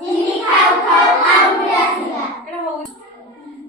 ଚିନି ଖାଉ ଖାଉ ଆଉ ଗୋଟେ ଆସିଲା। ଏଟା ହଉ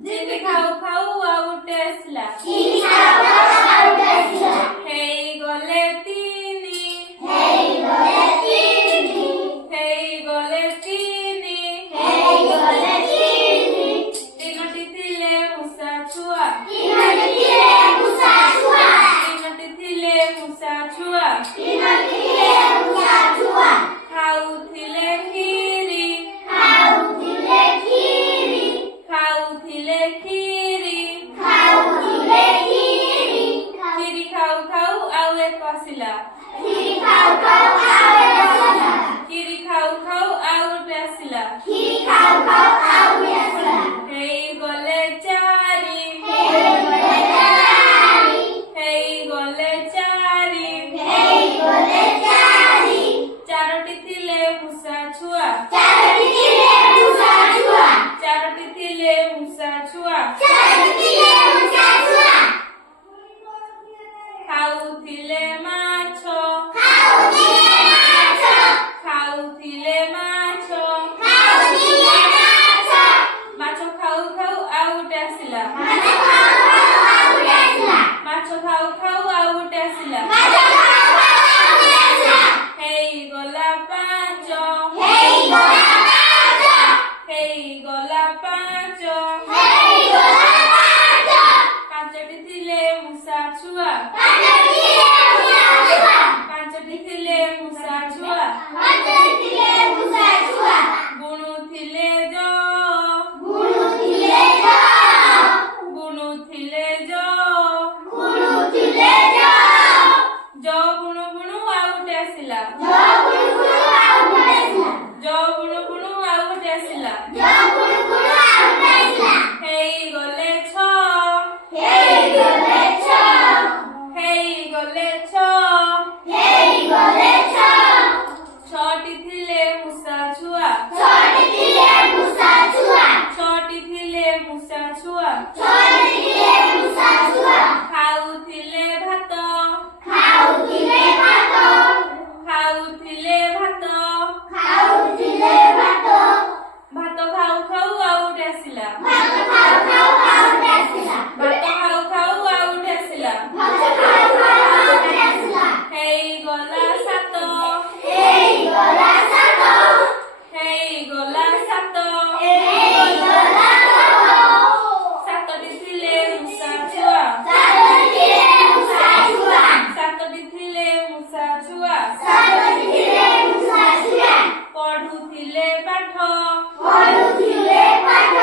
ଚିନି ଖାଉ ଖାଉ ଆଉ ଗୋଟେ ଆସିଲା। ଚିନି ଖାଉ ଖାଉ ଆଉ ଗୋଟେ ଆସିଲା। ହେଇଗଲେ ତିନି। ହେଇଗଲେ ତିନି। ହେଇଗଲେ ତିନି। ହେଇଗଲେ ତିନି। ତିନୋଟି ଥିଲେ ମୂଷା ଛୁଆ। ତିନୋଟି ଥିଲେ ମୂଷା ଛୁଆ। ତିନୋଟି ଥିଲେ ମୂଷା ଛୁଆ। ତିନୋଟି ଥିଲେ ମୂଷା ଛୁଆ। ଖାଉଥିଲେ କ୍ଷୀରି। ଖାଉଥିଲେ କ୍ଷୀରି। ଖାଉଥିଲେ କ୍ଷୀରି। ଖାଉଥିଲେ କ୍ଷୀରି। କ୍ଷୀରି ଖାଉ ଖାଉ ଆଉ ଏକ ଆସିଲା। କ୍ଷୀରି ଖାଉ ଖାଉ ଆଉ ଗୋଟେ ଆସିଲା। କ୍ଷୀରି ଖାଉ ଖାଉ ଆଉ ଗୋଟେ ଆସିଲା। କ୍ଷୀରି ଖାଉ ଖାଉ ଆଉ ଗୋଟେ ଆସିଲା। ହେଇଗଲେ ଚାରି। ହେଇଗଲେ ଚାରି। ହେଇଗଲେ ଚାରି। ହେଇଗଲେ ଚାରି। ଚାରୋଟି ଥିଲେ ମୂଷା ଛୁଆ। ଚାରୋଟି ଥିଲେ ମୂଷା ଛୁଆ। ଚାରୋଟି ଥିଲେ ମୂଷା ଛୁଆ। ଚାରୋଟି ଥିଲେ ମୂଷା ଛୁଆ। ଖାଉଥିଲେ ମାଛ। ଖାଉଥିଲେ ମାଛ। ଖାଉଥିଲେ ମାଛ। ଖାଉଥିଲେ ମାଛ। ମାଛ ଖାଉ ଖାଉ ଆଉ ଗୋଟେ ଆସିଲା। ମାଛ ଖାଉ ଖାଉ ଆଉ ଗୋଟେ ଆସିଲା। ମାଛ ଖାଉ ଖାଉ ଆଉ ଗୋଟେ ଆସିଲା। ମାଛ ଖାଉ ଖାଉ ଆଉ ଗୋଟେ ଆସିଲା। ହେଇଗଲା ପାଞ୍ଚ। ହେଇଗଲା ପାଞ୍ଚ। ହେଇଗଲା ପାଞ୍ଚ। ହେଇଗଲା ପାଞ୍ଚ। ପାଞ୍ଚଟି ଥିଲେ ମୂଷା ଛୁଆ। ପାଞ୍ଚଟି ଥିଲେ ମୂଷା ଛୁଆ। ପାଞ୍ଚଟି ଥିଲେ ମୂଷା ଛୁଆ। ପାଞ୍ଚଟି ଥିଲେ ମୂଷା ଛୁଆ। ବୁଣୁଥିଲେ ଜ। ବୁଣୁଥିଲେ ଜ। ବୁଣୁଥିଲେ ଜ। ବୁଣୁଥିଲେ ଜ। ଜ ବୁଣୁ ବୁଣୁ ଆଉ ଗୋଟେ ଆସିଲା। ଜ ବୁଣୁ ବୁଣୁ ଆଉ ଗୋଟେ ଆସିଲା। ଜ ବୁଣୁ ବୁଣୁ ଆଉ ଗୋଟେ ଆସିଲା। ଜ ବୁଣୁ ବୁଣୁ ଆଉ ଗୋଟେ ଆସିଲା। ହେଇଗଲେ ଛ। ହେଇଗଲେ ଛ। ହେଇଗଲେ ଛ। ହେଇଗଲେ ଛ। ଛଅଟି ଥିଲେ ମୂଷା ଛୁଆ। ଛଅଟି ଥିଲେ ମୂଷା ଛୁଆ। ଛଅଟି ଥିଲେ ମୂଷା ଛୁଆ। ଛଅଟି ଥିଲେ ମୂଷା ଛୁଆ। ଖାଉଥିଲେ ଭାତ। ଖାଉଥିଲେ ଭାତ। ଖାଉଥିଲେ ଭାତ। ଖାଉଥିଲେ ଭାତ। ଭାତ ଖାଉ ଖାଉ ଆଉ ଗୋଟେ ଆସିଲା। ଭାତ ଖାଉ ଖାଉ ଆଉ ଗୋଟେ ଆସିଲା। ଭାତ ଖାଉ ଖାଉ ଆଉ ଗୋଟେ ଆସିଲା। ଭାତ ଖାଉ ଖାଉ ଆଉ ଗୋଟେ ଆସିଲା। ହେଇଗଲା ସାତ। ହେଇଗଲା ସାତ। ହେଇଗଲା ସାତ। ହେଇଗଲା ସାତ। ସାତଟି ଥିଲେ ମୂଷା ଛୁଆ। ସାତଟି ଥିଲେ ମୂଷା ଛୁଆ। ସାତଟି ଥିଲେ ମୂଷା ଛୁଆ। ସାତଟି ଥିଲେ ମୂଷା ଛୁଆ। ପଢୁଥିଲେ ପାଠ। ପଢୁଥିଲେ ପାଠ।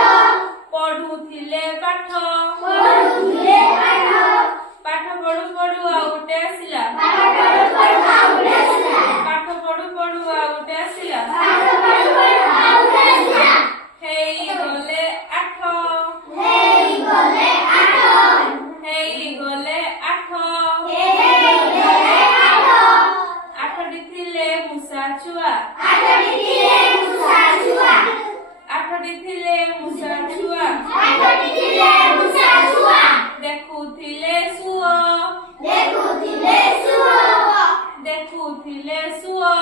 ପଢୁଥିଲେ ପାଠ। ପଢୁଥିଲେ ପାଠ। ପାଠ ପଢୁ ପଢୁ ଆଉ ଗୋଟେ ଆସିଲା। ପାଠ ପଢୁ ପଢୁ ଆଉ ଗୋଟେ ଆସିଲା। ପାଠ ପଢୁ ପଢୁ ଆଉ ଗୋଟେ ଆସିଲା। ପାଠ ପଢୁ ପଢୁ ଆଉ ଗୋଟେ ଆସିଲା। ହେଇଗଲେ ଆଠ। ହେଇଗଲେ ଆଠ। ହେଇଗଲେ ଆଠ। ହେଇଗଲେ ଆଠ। ଆଠଟି ଥିଲେ ମୂଷା ଛୁଆ। ଆଠଟି ଥିଲେ ମୂଷା ଛୁଆ। ଆଠଟି ଥିଲେ ମୂଷା ଛୁଆ। ଆଠଟି ଥିଲେ ମୂଷା ଛୁଆ। ଦେଖୁଥିଲେ ସୁଅ। ଦେଖୁଥିଲେ ସୁଅ। ଦେଖୁଥିଲେ ସୁଅ।